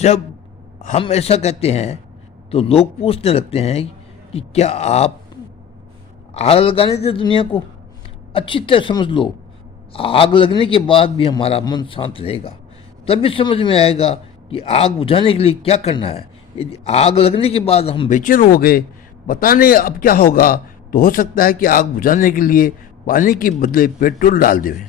जब हम ऐसा कहते हैं तो लोग पूछने लगते हैं कि क्या आप आग लगाने दें दुनिया को। अच्छी तरह समझ लो, आग लगने के बाद भी हमारा मन शांत रहेगा। तभी समझ में आएगा कि आग बुझाने के लिए क्या करना है। यदि आग लगने के बाद हम बेचैन हो गए, पता नहीं अब क्या होगा, तो हो सकता है कि आग बुझाने के लिए पानी के बदले पेट्रोल डाल दें।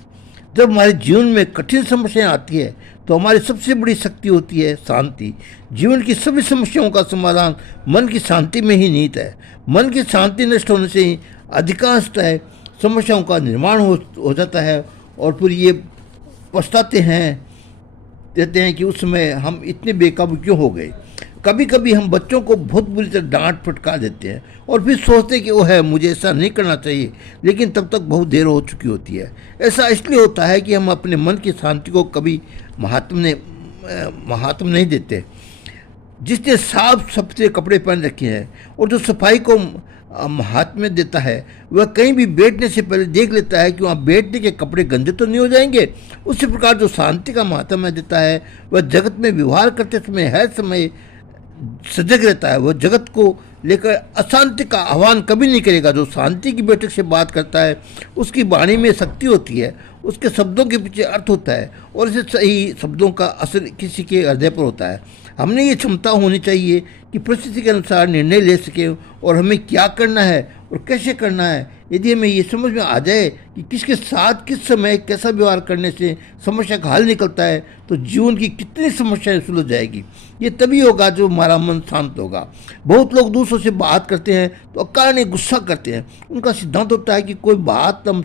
जब हमारे जीवन में कठिन समस्याएं आती है तो हमारी सबसे बड़ी शक्ति होती है शांति। जीवन की सभी समस्याओं का समाधान मन की शांति में ही निहित है। मन की शांति नष्ट होने से ही अधिकांशतः समस्याओं का निर्माण हो जाता है और फिर ये पछताते हैं, कहते हैं कि उस समय हम इतने बेकाबू क्यों हो गए। कभी कभी हम बच्चों को बहुत बुरी तरह डांट फटकार देते हैं और फिर सोचते हैं कि वो है, मुझे ऐसा नहीं करना चाहिए, लेकिन तब तक बहुत देर हो चुकी होती है। ऐसा इसलिए होता है कि हम अपने मन की शांति को कभी महात्म नहीं देते। जिसने साफ सुथरे कपड़े पहन रखे हैं और जो सफाई को महात्म्य देता है, वह कहीं भी बैठने से पहले देख लेता है कि वहाँ बैठने के कपड़े गंदे तो नहीं हो जाएंगे। उसी प्रकार जो शांति का महात्म्य देता है, वह जगत में व्यवहार करते समय हर समय सजग रहता है। वह जगत को लेकर अशांति का आह्वान कभी नहीं करेगा। जो शांति की बैठक से बात करता है, उसकी वाणी में शक्ति होती है, उसके शब्दों के पीछे अर्थ होता है और इसे सही शब्दों का असर किसी के हृदय पर होता है। हमने ये क्षमता होनी चाहिए कि परिस्थिति के अनुसार निर्णय ले सकें और हमें क्या करना है और कैसे करना है। यदि हमें ये समझ में आ जाए कि किसके साथ किस समय कैसा व्यवहार करने से समस्या का हल निकलता है, तो जीवन की कितनी समस्याएं सुलझ जाएगी। ये तभी होगा जो हमारा मन शांत होगा। बहुत लोग दूसरों से बात करते हैं तो अकारण गुस्सा करते हैं। उनका सिद्धांत होता है कि कोई बात हम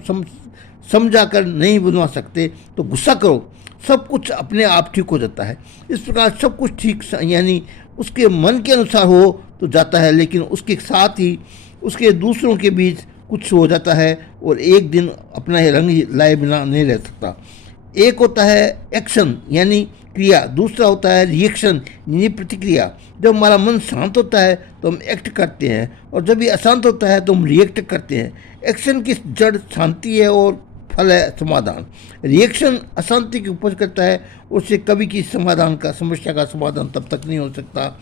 समझा कर नहीं बनवा सकते तो गुस्सा करो, सब कुछ अपने आप ठीक हो जाता है। इस प्रकार सब कुछ ठीक यानी उसके मन के अनुसार हो तो जाता है, लेकिन उसके साथ ही उसके दूसरों के बीच कुछ हो जाता है और एक दिन अपना रंग लाए बिना नहीं रह सकता। एक होता है एक्शन यानी क्रिया, दूसरा होता है रिएक्शन यानी प्रतिक्रिया। जब हमारा मन शांत होता है तो हम एक्ट करते हैं और जब ये अशांत होता है तो हम रिएक्ट करते हैं। एक्शन की जड़ शांति है और फल है समाधान। रिएक्शन अशांति की उपज करता है, उससे कभी की समस्या का समाधान तब तक नहीं हो सकता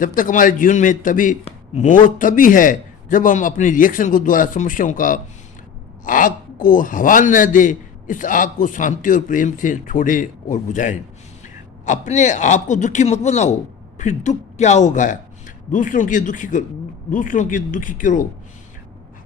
जब तक हमारे जीवन में तभी मौत तभी है जब हम अपने रिएक्शन को द्वारा समस्याओं का आग को हवा न दे, इस आग को शांति और प्रेम से छोड़े और बुझाएं। अपने आप को दुखी मत बनाओ, फिर दुख क्या होगा। दूसरों की दुखी करो।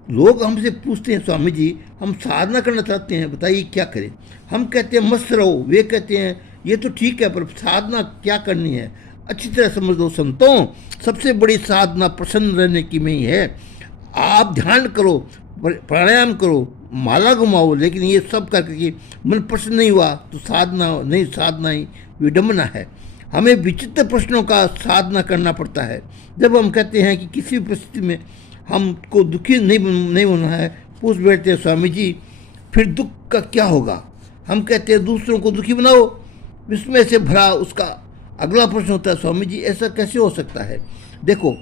लोग हमसे पूछते हैं, स्वामी जी हम साधना करना चाहते हैं, बताइए क्या करें। हम कहते हैं मस्त रहो, वे कहते हैं ये तो ठीक है पर साधना क्या करनी है। अच्छी तरह समझ लो संतों, सबसे बड़ी साधना प्रसन्न रहने की में ही है। आप ध्यान करो, प्राणायाम करो, माला घुमाओ, लेकिन ये सब करके मन प्रसन्न नहीं हुआ तो साधना ही विडम्बना है। हमें विचित्र प्रश्नों का साधना करना पड़ता है। जब हम कहते हैं कि किसी भी परिस्थिति में हमको दुखी नहीं होना है, पूछ बैठते हैं स्वामी जी फिर दुख का क्या होगा। हम कहते हैं दूसरों को दुखी बनाओ, विस्मय से भरा उसका अगला प्रश्न होता है, स्वामी जी ऐसा कैसे हो सकता है। देखो,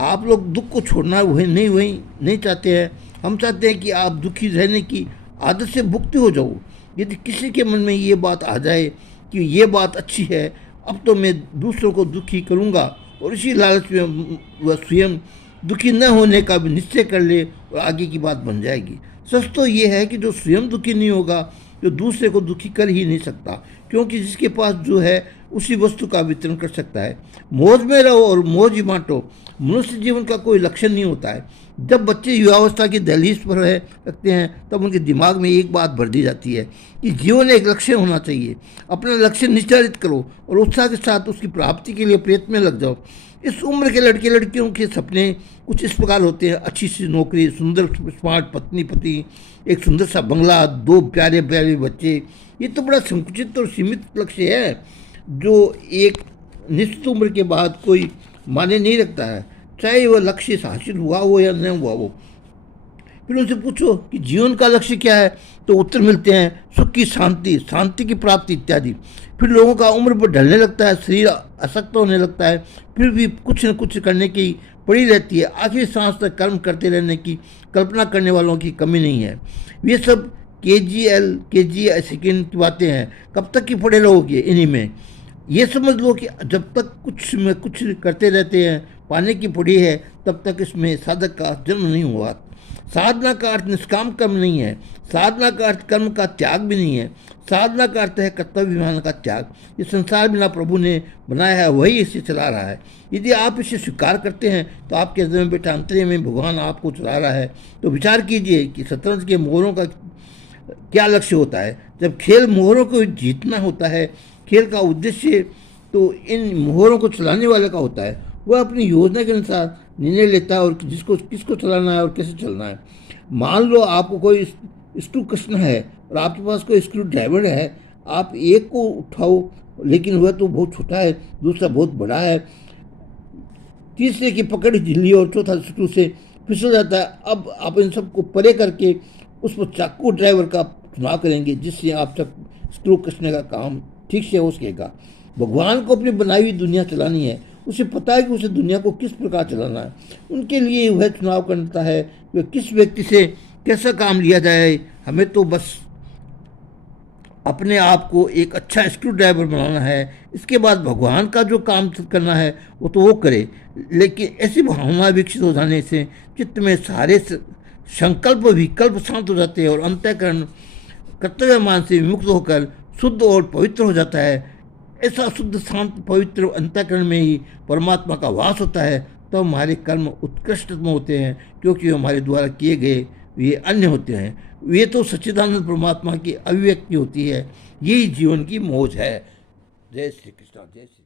आप लोग दुख को छोड़ना वही नहीं चाहते हैं। हम चाहते हैं कि आप दुखी रहने की आदत से मुक्ति हो जाओ। यदि किसी के मन में ये बात आ जाए कि ये बात अच्छी है, अब तो मैं दूसरों को दुखी करूँगा, और इसी लालच में वह स्वयं दुखी न होने का भी निश्चय कर ले और आगे की बात बन जाएगी। सच तो ये है कि जो स्वयं दुखी नहीं होगा, जो दूसरे को दुखी कर ही नहीं सकता, क्योंकि जिसके पास जो है उसी वस्तु का वितरण कर सकता है। मौज में रहो और मौज ही बांटो। मनुष्य जीवन का कोई लक्ष्य नहीं होता है। जब बच्चे युवावस्था की दहलीज पर रखते हैं तब उनके दिमाग में एक बात भर दी जाती है कि जीवन एक लक्ष्य होना चाहिए। अपना लक्ष्य निर्धारित करो और उत्साह के साथ उसकी प्राप्ति के लिए प्रयत्न में लग जाओ। इस उम्र के लड़के लड़कियों के सपने कुछ इस प्रकार होते हैं, अच्छी सी नौकरी, सुंदर स्मार्ट पत्नी, एक सुंदर सा बंगला, 2 प्यारे प्यारे बच्चे। ये तो बड़ा संकुचित और सीमित लक्ष्य है जो एक निश्चित उम्र के बाद कोई माने नहीं रखता है, चाहे वह लक्ष्य हासिल हुआ हो या नहीं हुआ हो। फिर उनसे पूछो कि जीवन का लक्ष्य क्या है, तो उत्तर मिलते हैं सुख की शांति की प्राप्ति इत्यादि। फिर लोगों का उम्र पर ढलने लगता है, शरीर असक्त होने लगता है, फिर भी कुछ न कुछ करने की पड़ी रहती है। आखिरी सांस तक कर्म करते रहने की कल्पना करने वालों की कमी नहीं है। ये सब KG सेकेंड की बातें हैं। कब तक की पड़े रहोगे इन्हीं में। ये समझ लो कि जब तक कुछ में कुछ करते रहते हैं, पाने की पड़ी है, तब तक इसमें साधक का जन्म नहीं हुआ। साधना का अर्थ निष्काम कर्म नहीं है, साधना का अर्थ कर्म का त्याग भी नहीं है, साधना का अर्थ है कर्तव्य विमान का त्याग। ये संसार बिना प्रभु ने बनाया है, वही इसे चला रहा है। यदि आप इसे स्वीकार करते हैं तो आपके हृदय में बैठा अंतर्य में भगवान आपको चला रहा है। तो विचार कीजिए कि शतरंज के मोहरों का क्या लक्ष्य होता है। जब खेल मोहरों को जीतना होता है, खेल का उद्देश्य तो इन मोहरों को चलाने वाले का होता है। वह अपनी योजना के अनुसार निर्णय लेता है और जिसको किसको चलाना है और कैसे चलना है। मान लो आपको कोई स्क्रू कसना है और आपके पास कोई स्क्रू ड्राइवर है, आप एक को उठाओ लेकिन वह तो बहुत छोटा है, दूसरा बहुत बड़ा है, तीसरे की पकड़ ढीली और चौथा स्क्रू से फिसल जाता है। अब आप इन सबको परे करके उस पर चाकू ड्राइवर का चुनाव करेंगे जिससे आप तक स्क्रू कसने का काम ठीक से हो सकेगा। भगवान को अपनी बनाई हुई दुनिया चलानी है, उसे पता है कि उसे दुनिया को किस प्रकार चलाना है। उनके लिए वह चुनाव करता है कि किस व्यक्ति से कैसा काम लिया जाए। हमें तो बस अपने आप को एक अच्छा स्क्रू ड्राइवर बनाना है, इसके बाद भगवान का जो काम करना है वो करे। लेकिन ऐसी भावना विकसित हो जाने से चित्त में सारे संकल्प विकल्प शांत हो जाते हैं और अंतःकरण कर्तव्य मान से विमुक्त होकर शुद्ध और पवित्र हो जाता है। ऐसा शुद्ध शांत पवित्र अंतःकरण में ही परमात्मा का वास होता है। तो हमारे कर्म उत्कृष्टतम होते हैं, क्योंकि हमारे द्वारा किए गए वे अन्य होते हैं। वे तो सच्चिदानंद परमात्मा की अभिव्यक्ति होती है। यही जीवन की मौज है। जय श्री कृष्ण, जय श्री